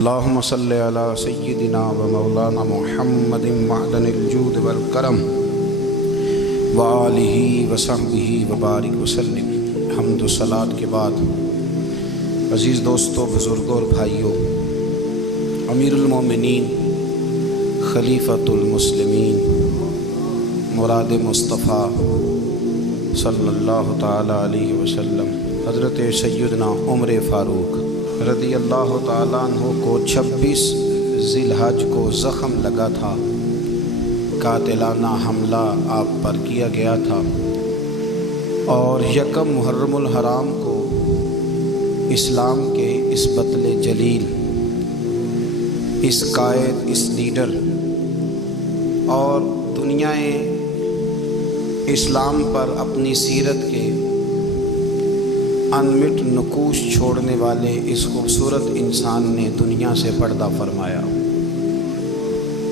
اللهم صل على سيدنا ومولانا محمد معدن الجود والکرم وآلہ وصحبہ وبارک وسلم۔ حمد و صلات کے بعد عزیز دوستو، بزرگوں اور بھائیوں، امیر المومنین، خلیفۃ المسلمین، مراد مصطفیٰ صلی اللہ تعالی علیہ وسلم حضرت سیدنا عمر فاروق رضی اللہ تعالیٰ عنہ کو 26 ذی الحج کو زخم لگا تھا، قاتلانہ حملہ آپ پر کیا گیا تھا، اور یکم محرم الحرام کو اسلام کے اس بطل جلیل، اس قائد، اس لیڈر اور دنیا اسلام پر اپنی سیرت کے انمٹ نقوش چھوڑنے والے اس خوبصورت انسان نے دنیا سے پردہ فرمایا۔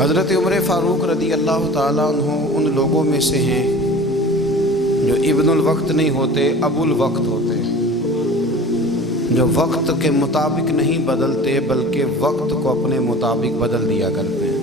حضرت عمر فاروق رضی اللہ تعالیٰ عنہ ان لوگوں میں سے ہیں جو ابن الوقت نہیں ہوتے، ابو الوقت ہوتے ہیں، جو وقت کے مطابق نہیں بدلتے بلکہ وقت کو اپنے مطابق بدل دیا کرتے ہیں۔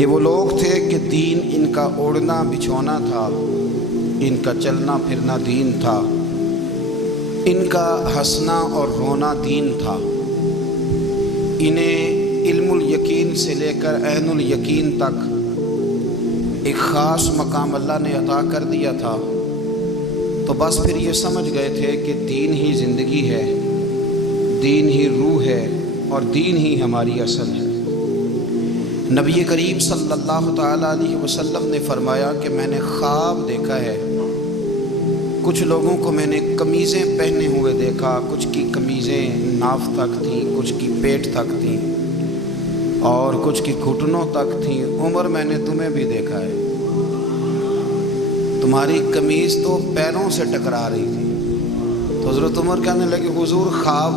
یہ وہ لوگ تھے کہ دین ان کا اوڑھنا بچھونا تھا، ان کا چلنا پھرنا دین تھا، ان کا ہنسنا اور رونا دین تھا۔ انہیں علم الیقین سے لے کر عین الیقین تک ایک خاص مقام اللہ نے عطا کر دیا تھا، تو بس پھر یہ سمجھ گئے تھے کہ دین ہی زندگی ہے، دین ہی روح ہے، اور دین ہی ہماری اصل ہے۔ نبی کریم صلی اللہ تعالیٰ علیہ وسلم نے فرمایا کہ میں نے خواب دیکھا ہے، کچھ لوگوں کو میں نے قمیضیں پہنے ہوئے دیکھا، کچھ کی قمیضیں ناف تک تھیں، کچھ کی پیٹ تک تھیں، اور کچھ کی گھٹنوں تک تھیں۔ عمر، میں نے تمہیں بھی دیکھا ہے، تمہاری قمیض تو پیروں سے ٹکرا رہی تھی۔ تو حضرت عمر کہنے لگے، حضور خواب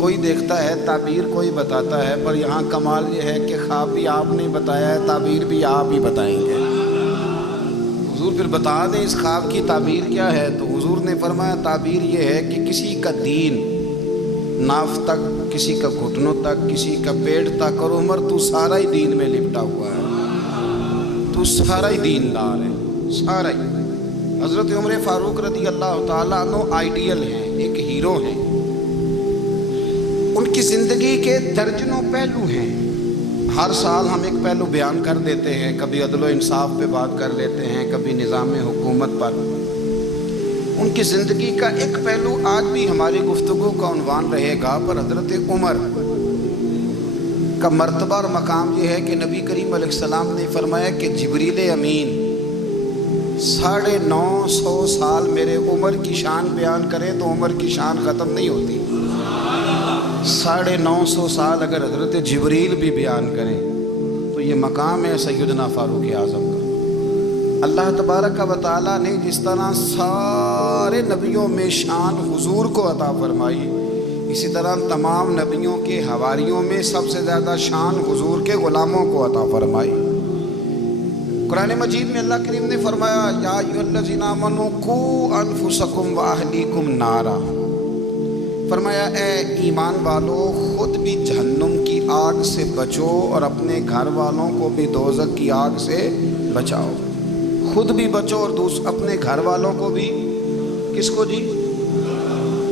کوئی دیکھتا ہے، تعبیر کوئی بتاتا ہے، پر یہاں کمال یہ ہے کہ خواب بھی آپ نے بتایا ہے، تعبیر بھی آپ ہی بتائیں گے۔ حضور پھر بتا دیں اس خواب کی تعبیر کیا ہے؟ تو حضور نے فرمایا تعبیر یہ ہے کہ کسی کا دین ناف تک، کسی کا گھٹنوں تک، کسی کا پیٹ تک، اور عمر تو سارا ہی دین میں لپٹا ہوا ہے، تو سارا ہی دین دار ہے، سارا ہی۔ حضرت عمر فاروق رضی اللہ تعالیٰ عنہ آئیڈیل ہیں، ایک ہیرو ہیں۔ ان کی زندگی کے درجنوں پہلو ہیں، ہر سال ہم ایک پہلو بیان کر دیتے ہیں، کبھی عدل و انصاف پہ بات کر لیتے ہیں، کبھی نظام حکومت پر۔ ان کی زندگی کا ایک پہلو آج بھی ہماری گفتگو کا عنوان رہے گا، پر حضرت عمر کا مرتبہ اور مقام یہ ہے کہ نبی کریم علیہ السلام نے فرمایا کہ جبریل امین 950 سال میرے عمر کی شان بیان کرے تو عمر کی شان ختم نہیں ہوتی۔ 950 سال اگر حضرت جبریل بھی بیان کریں تو یہ مقام ہے سیدنا فاروق اعظم کا۔ اللہ تبارک و تعالیٰ نے جس طرح سارے نبیوں میں شان حضور کو عطا فرمائی، اسی طرح تمام نبیوں کے حواریوں میں سب سے زیادہ شان حضور کے غلاموں کو عطا فرمائی۔ قرآن مجید میں اللہ کریم نے فرمایا، یا ایھا الذین آمنوا قوا انفسکم واہلیکم نارا، فرمایا اے ایمان والو، خود بھی جہنم کی آگ سے بچو اور اپنے گھر والوں کو بھی دوزخ کی آگ سے بچاؤ۔ خود بھی بچو اور اپنے گھر والوں کو بھی، کس کو جی؟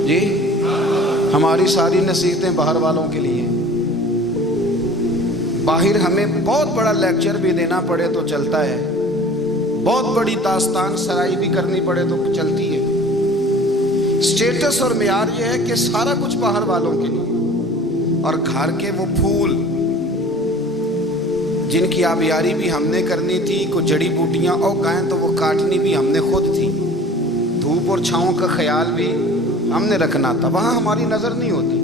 جی ہماری ساری نصیحتیں باہر والوں کے لیے۔ باہر ہمیں بہت بڑا لیکچر بھی دینا پڑے تو چلتا ہے، بہت بڑی داستان سرائی بھی کرنی پڑے تو چلتی ہے۔ سٹیٹس اور معیار یہ ہے کہ سارا کچھ باہر والوں کے لیے، اور گھر کے وہ پھول جن کی آبیاری بھی ہم نے کرنی تھی، کوئی جڑی بوٹیاں اگائیں تو وہ کاٹنی بھی ہم نے خود تھی، دھوپ اور چھاؤں کا خیال بھی ہم نے رکھنا تھا، وہاں ہماری نظر نہیں ہوتی۔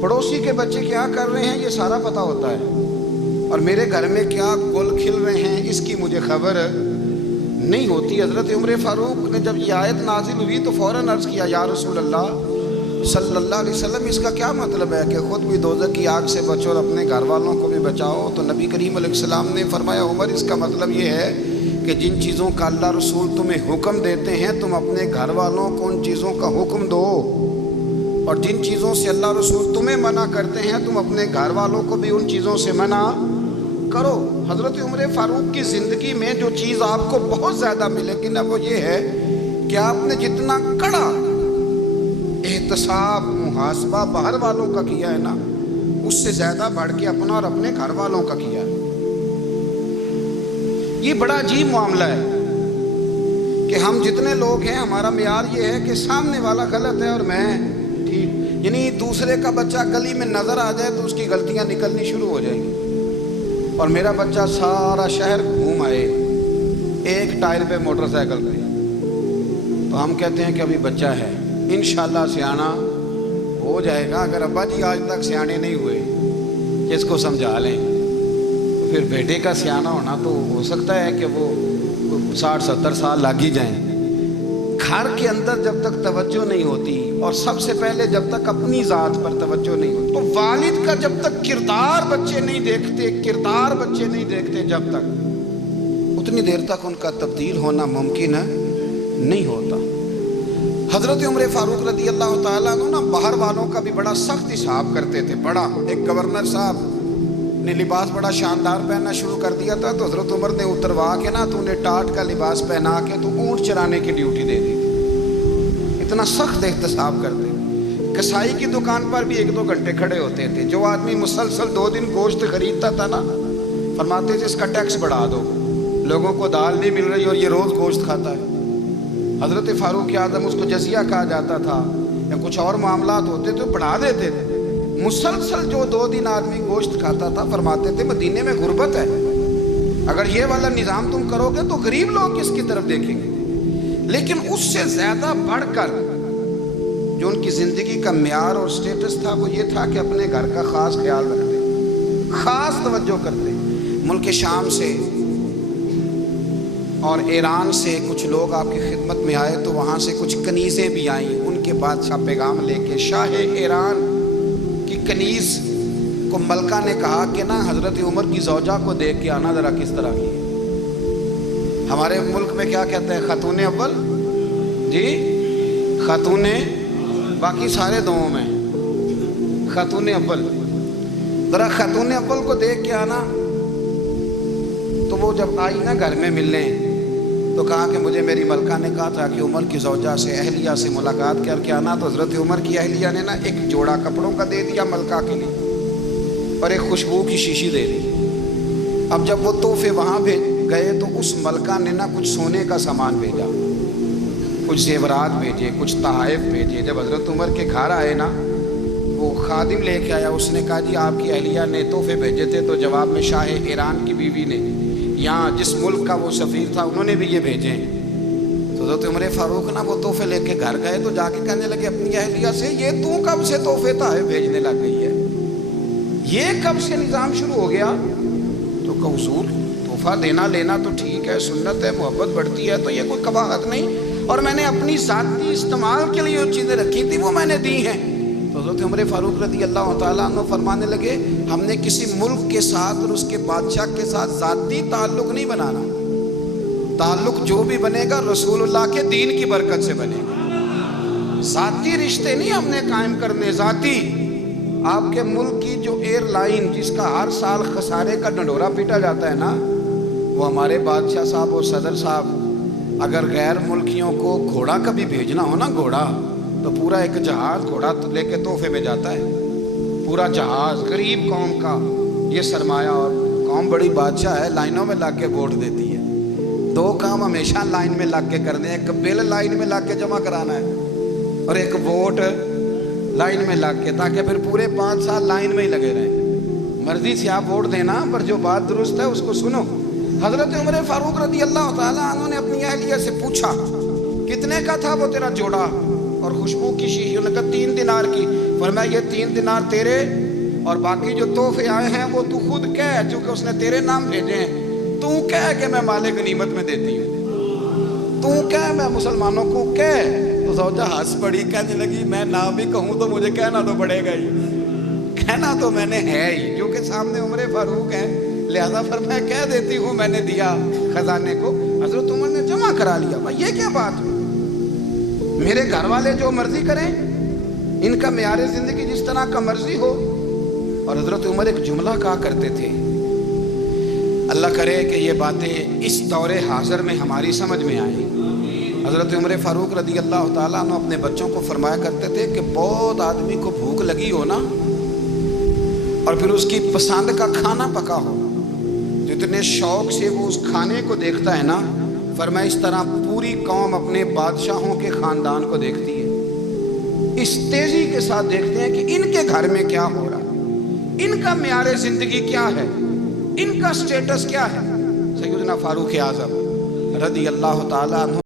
پڑوسی کے بچے کیا کر رہے ہیں یہ سارا پتہ ہوتا ہے، اور میرے گھر میں کیا گل کھل رہے ہیں اس کی مجھے خبر نہیں ہوتی۔ حضرت عمر فاروق نے جب یہ آیت نازل ہوئی تو فوراً عرض کیا، یا رسول اللہ صلی اللہ علیہ وسلم، اس کا کیا مطلب ہے کہ خود بھی دوزخ کی آگ سے بچو اور اپنے گھر والوں کو بھی بچاؤ؟ تو نبی کریم علیہ السلام نے فرمایا، عمر اس کا مطلب یہ ہے کہ جن چیزوں کا اللہ رسول تمہیں حکم دیتے ہیں تم اپنے گھر والوں کو ان چیزوں کا حکم دو، اور جن چیزوں سے اللہ رسول تمہیں منع کرتے ہیں تم اپنے گھر والوں کو بھی ان چیزوں سے منع کرو۔ حضرت عمر فاروق کی زندگی میں جو چیز آپ کو بہت زیادہ ملے گی نا وہ یہ ہے کہ آپ نے جتنا کڑا احتساب محاسبہ باہر والوں کا کیا ہے نا اس سے زیادہ بڑھ کے اپنا اور اپنے گھر والوں کا کیا ہے۔ یہ بڑا عجیب معاملہ ہے کہ ہم جتنے لوگ ہیں ہمارا معیار یہ ہے کہ سامنے والا غلط ہے اور میں ٹھیک، یعنی دوسرے کا بچہ گلی میں نظر آ جائے تو اس کی غلطیاں نکلنی شروع ہو جائیں گی، اور میرا بچہ سارا شہر گھوم آئے ایک ٹائر پہ موٹر سائیکل پہ تو ہم کہتے ہیں کہ ابھی بچہ ہے، انشاءاللہ سیانا ہو جائے گا۔ اگر ابا جی آج تک سیانے نہیں ہوئے کہ اس کو سمجھا لیں تو پھر بیٹے کا سیانا ہونا تو ہو سکتا ہے کہ وہ 60-70 سال لگ ہی جائیں۔ گھر کے اندر جب تک توجہ نہیں ہوتی اور سب سے پہلے جب تک اپنی ذات پر توجہ نہیں ہوتی تو والد کا جب تک کردار بچے نہیں دیکھتے جب تک اتنی دیر تک ان کا تبدیل ہونا ممکن نہیں ہوتا۔ حضرت عمر فاروق رضی اللہ تعالیٰ عنہ نا باہر والوں کا بھی بڑا سخت حساب کرتے تھے۔ بڑا ایک گورنر صاحب نے لباس بڑا شاندار پہننا شروع کر دیا تھا تو حضرت عمر نے اتروا کے نا تو انہیں ٹاٹ کا لباس پہنا کے تو اونٹ چرانے کی ڈیوٹی دے دی تھی۔ اتنا سخت احتساب کرتے تھے۔ کسائی کی دکان پر بھی 1-2 گھنٹے کھڑے ہوتے تھے۔ جو آدمی مسلسل 2 دن گوشت خریدتا تھا نا فرماتے تھے اس کا ٹیکس بڑھا دو، لوگوں کو دال نہیں مل رہی اور یہ روز گوشت کھاتا ہے۔ حضرت فاروق اعظم اس کو جزیہ کہا جاتا تھا یا کچھ اور معاملات ہوتے تو بڑھا دیتے تھے۔ مسلسل جو 2 دن آدمی گوشت کھاتا تھا فرماتے تھے مدینے میں غربت ہے، اگر یہ والا نظام تم کرو گے تو غریب لوگ کس کی طرف دیکھیں گے۔ لیکن اس سے زیادہ بڑھ کر جو ان کی زندگی کا معیار اور سٹیٹس تھا وہ یہ تھا کہ اپنے گھر کا خاص خیال رکھتے، خاص توجہ کرتے۔ ملک شام سے اور ایران سے کچھ لوگ آپ کی خدمت میں آئے تو وہاں سے کچھ کنیزیں بھی آئیں، ان کے بادشاہ پیغام لے کے۔ شاہ ایران کی کنیز کو ملکہ نے کہا کہ نا حضرت عمر کی زوجہ کو دیکھ کے آنا ذرا کس طرح کی ہے۔ ہمارے ملک میں کیا کہتے ہیں خاتون اول، جی خاتون، باقی سارے دووں میں خاتون اول، ذرا خاتون اول کو دیکھ کے آنا۔ تو وہ جب آئی نا گھر میں ملنے تو کہا کہ مجھے میری ملکہ نے کہا تھا کہ عمر کی زوجہ سے اہلیہ سے ملاقات کر کے آنا۔ تو حضرت عمر کی اہلیہ نے نا ایک جوڑا کپڑوں کا دے دیا ملکہ کے لیے اور ایک خوشبو کی شیشی دے دی۔ اب جب وہ تحفے وہاں گئے تو اس ملکہ نے نا کچھ سونے کا سامان بھیجا، کچھ زیورات بھیجے، کچھ تحائف بھیجے۔ جب حضرت عمر کے گھر آئے نا وہ خادم لے کے آیا، اس نے کہا جی آپ کی اہلیہ نے تحفے بھیجے تھے، تو جواب میں شاہ ایران کی بیوی نے یہاں جس ملک کا وہ سفیر تھا انہوں نے بھی یہ بھیجے۔ تو حضرت عمر فاروق نا وہ تحفے لے کے گھر گئے تو جا کے کہنے لگے اپنی اہلیہ سے یہ تو کب سے تحفے تحائف بھیجنے لگ گئی ہے، یہ کب سے نظام شروع ہو گیا؟ تو کہ حضور تحفہ دینا لینا تو ٹھیک ہے، سنت ہے، محبت بڑھتی ہے، تو یہ کوئی قباحت نہیں، اور میں نے اپنی ذاتی استعمال کے لیے جو چیزیں رکھی تھی وہ میں نے دی ہیں۔ تو حضرت عمر فاروق رضی اللہ تعالیٰ عنہ فرمانے لگے ہم نے کسی ملک کے ساتھ اور اس کے بادشاہ کے ساتھ ذاتی تعلق نہیں بنانا، تعلق جو بھی بنے گا رسول اللہ کے دین کی برکت سے بنے گا۔ ذاتی رشتے نہیں ہم نے قائم کرنے، ذاتی۔ آپ کے ملک کی جو ایئر لائن جس کا ہر سال خسارے کا ڈنڈورا پیٹا جاتا ہے نا، وہ ہمارے بادشاہ صاحب اور صدر صاحب اگر غیر ملکیوں کو گھوڑا کبھی بھیجنا ہو نا، گھوڑا تو پورا ایک جہاز گھوڑا لے کے تحفے میں جاتا ہے، پورا جہاز غریب قوم کا یہ سرمایہ، اور قوم بڑی بادشاہ ہے لائنوں میں لگ کے ووٹ دیتی ہے۔ 2 کام ہمیشہ لائن میں لگ کے کرنے، ایک بل لائن میں لگ کے جمع کرانا ہے اور ایک ووٹ لائن میں لگ کے، تاکہ پھر پورے 5 سال لائن میں ہی لگے رہیں۔ مرضی سے آپ ووٹ دینا پر جو بات درست ہے اس کو سنو۔ حضرت عمر فاروق رضی اللہ تعالیٰ عنہ نے اپنی اہلیہ سے پوچھا کتنے کا تھا وہ تیرا جوڑا اور خوشبو کی شیشی؟ انہوں نے کہا 3 دینار کی۔ فرمایا یہ 3 دینار تیرے اور باقی جو تحفے آئے ہیں وہ تو خود کہہ، چونکہ اس نے تیرے نام بھیجے ہیں، تو کہہ کہ میں مال غنیمت میں دیتی ہوں، تو کہہ میں مسلمانوں کو کہہ۔ تو زوجہ ہنس پڑی، کہنے لگی میں نہ بھی کہوں تو مجھے کہنا تو پڑے گا ہی، کہنا تو میں نے ہے ہی، کیونکہ سامنے عمر فاروق ہے، لہذا فرمایا کہہ دیتی ہوں میں نے دیا خزانے کو۔ حضرت عمر نے جمع کرا لیا۔ بھائی یہ کیا بات ہوئی؟ میرے گھر والے جو مرضی کریں، ان کا معیار زندگی جس طرح کا مرضی ہو. اور حضرت عمر ایک جملہ کہا کرتے تھے، اللہ کرے کہ یہ باتیں اس دور حاضر میں ہماری سمجھ میں آئیں. حضرت عمر فاروق رضی اللہ تعالیٰ عنہ اپنے بچوں کو فرمایا کرتے تھے کہ بہت آدمی کو بھوک لگی ہو نا، اور پھر اس کی پسند کا کھانا پکا ہو، جتنے شوق سے وہ اس کھانے کو دیکھتا ہے نا، فرمایا اس طرح پوری قوم اپنے بادشاہوں کے خاندان کو دیکھتی ہے. اس تیزی کے ساتھ دیکھتے ہیں کہ ان کے گھر میں کیا ہو رہا ہے، ان کا معیار زندگی کیا ہے، ان کا سٹیٹس کیا ہے. سیدنا فاروق اعظم رضی اللہ تعالیٰ عنہ